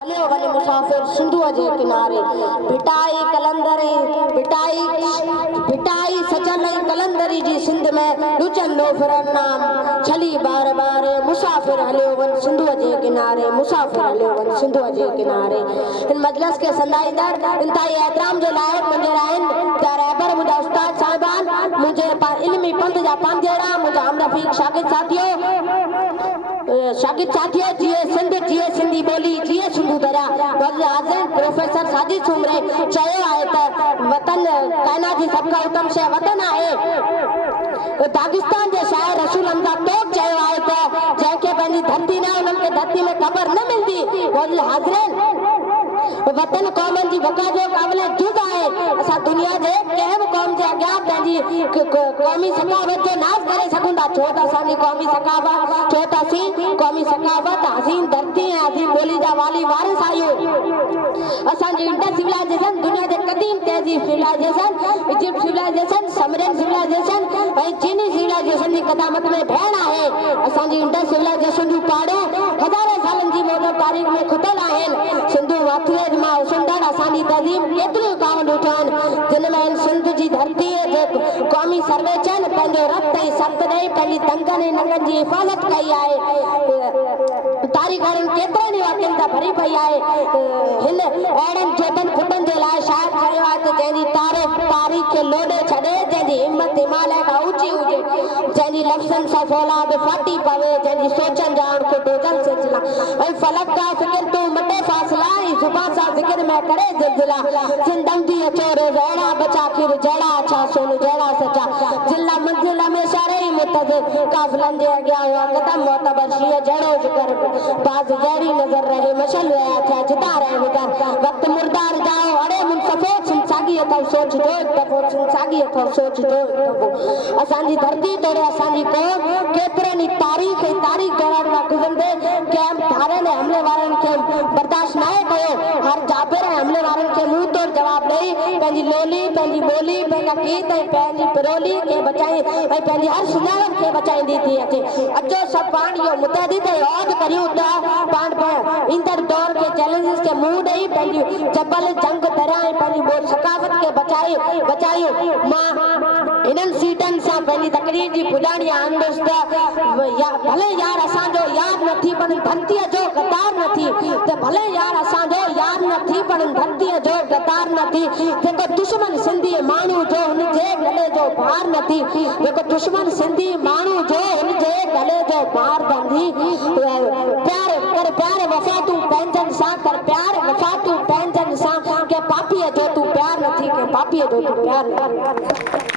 हलियो वञ मुसाफ़िर सिंधुअ जे किनारे भिटाई कलंदरी भिटाई सचन कलंदरी जी सिंध में लुचंदो फिरन नाम छली बार बार मुसाफ़िर हलियो वञ सिंधुअ जे किनारे मुसाफ़िर हलियो वञ सिंधुअ जे किनारे। इन मजलिस के संदाईंदड़ इंतहाई एहतराम जो लायक मुंहिंजे आहिनि प्यारा रहबर मुंहिंजा उस्ताद साहिबान मुंहिंजे इल्मी पंध जा पांधेड़ा मुंहिंजा हमरफ़ीक शागिर्द साथियों जिए सिंधी बोली जिए सिंधु दरिया हाज़िर प्रोफेसर साजिद सुमरे चयो आहे त वतन कायनात जी सभ खां उत्तम शइ वतन आहे। पाकिस्तान जे शाइर रसूल हमज़ा तोप चयो आहे त जंहिंखे पंहिंजी धरती न उन्हनि खे धरती में क़बर न मिलंदी। हाज़िर वतन क़ौमनि जी वका जो क़ाबिल जुज़ आहे। असां दुनिया जे कंहिं बि क़ौम जे अॻियां पंहिंजी क़ौमी सकावत जो नाज़ करे सघूं था छो त असांजी क़ौमी सकावत हसीन धरती ऐं हसीन ॿोली जा वाली वारिस आहियूं। असांजी इंडस सिविलाइजेशन दुनिया जे क़दीम तहज़ीब सिविलाइजेशन इजिप्ट सिविलाइजेशन समरियन सिविलाइजेशन ऐं चीनी सिविलाइजेशन जी क़दामत में भेण आहे। असांजी इंडस सिविलाइजेशन जूं पहाड़ूं हज़ारे सालनि जी मौजूद तारीख़ में खुटल आहिनि। सिंधु वाथिरे मां उछंदड़ असांजी तहज़ीब केतिरियूं गांव ॾिठियूं आहिनि जिन में सिंध जी धरतीअ जे क़ौमी सर्वेचन पंहिंजो रत ऐं सत ॾेई पंहिंजी तंगनि ऐं नंगनि जी हिफ़ाज़त कई आहे। तारीख़ केतिरनि वाक़िअनि सां भरी पई आहे। हिन अहिड़नि जोतनि खुटनि जे लाइ शाइर चयो आहे त जंहिंजी तारीख़ खे लोॾे छॾे जंहिंजी हिमत हिमालय खां ऊची हुजे जंहिंजी लफ़्ज़नि सां फौलाद फाटी पवे जंहिंजी सोचनि जा अणखो डोजल सिलसिला ऐं फलक का फ़िक्र तूं मटे फ़ासिला ऐं ज़ुबान सां ज़िक्र में करे ज़िलज़िला ज़िंदगी अचो रोज़ अहिड़ा बचा खीर जहिड़ा अच्छा सोन जहिड़ा सचा जिला मंज़िल हमेशा रही मुतज़िर काफ़िलनि जे अॻियां हुआ क़दम मोतबर शींहं जहिड़ो ज़िक्र बाज़ जहिड़ी नज़र रहे मशल विया थिया जुदा रहे विगर वक़्तु मुर्दार जाओ अड़े मुनसफ़ो साॻी अथव सोच जो हिकु दफ़ो साॻी अथव सोच जो हिकु दफ़ो। असांजी धरती तोड़े असांजी क़ौम केतिरनि तारीख़ दौरान खां गुज़रंदे कंहिं धारनि ऐं हमले वारनि खे बर्दाश्त नाहे कयो। हर जाबिर ऐं हमले वारनि खे मुंहुं तोड़ जवाब ॾेई पंहिंजी लोली पंहिंजी ॿोली पंहिंजा गीत ऐं पंहिंजी पिरोली खे बचाई ऐं पंहिंजी हर सुञाणप खे बचाईंदी थी अचे। अचो सभु पाण इहो मुतहदिद ऐं औद करियूं त पाण ईंदड़ दौर के चैलेंजिस के मुंहुं ॾेई पंहिंजी जबल जंग दरिया ऐं पंहिंजी सकाफ़त खे बचायूं। मां इन्हनि सीटनि सां पंहिंजी तकरीर जी पुॼाणी आंदुसि त भले यार असांजो यादि न थी पर धरतीअ जो गद्दार न थी त भले यार असांजो यादि न थी पर धरतीअ जो गद्दार न थी जेको दुश्मन सिंधी माण्हू जो हुनजे गले जो भार न थी जेको दुश्मन सिंधी माण्हू जो हुनजे गले जो भार बंदी प्यार वफ़ा तूं पंहिंजनि सां कर प्यार वफ़ा तूं पंहिंजनि सां के पापीअ जो तूं प्यार न थी के पापीअ जो तूं प्यार न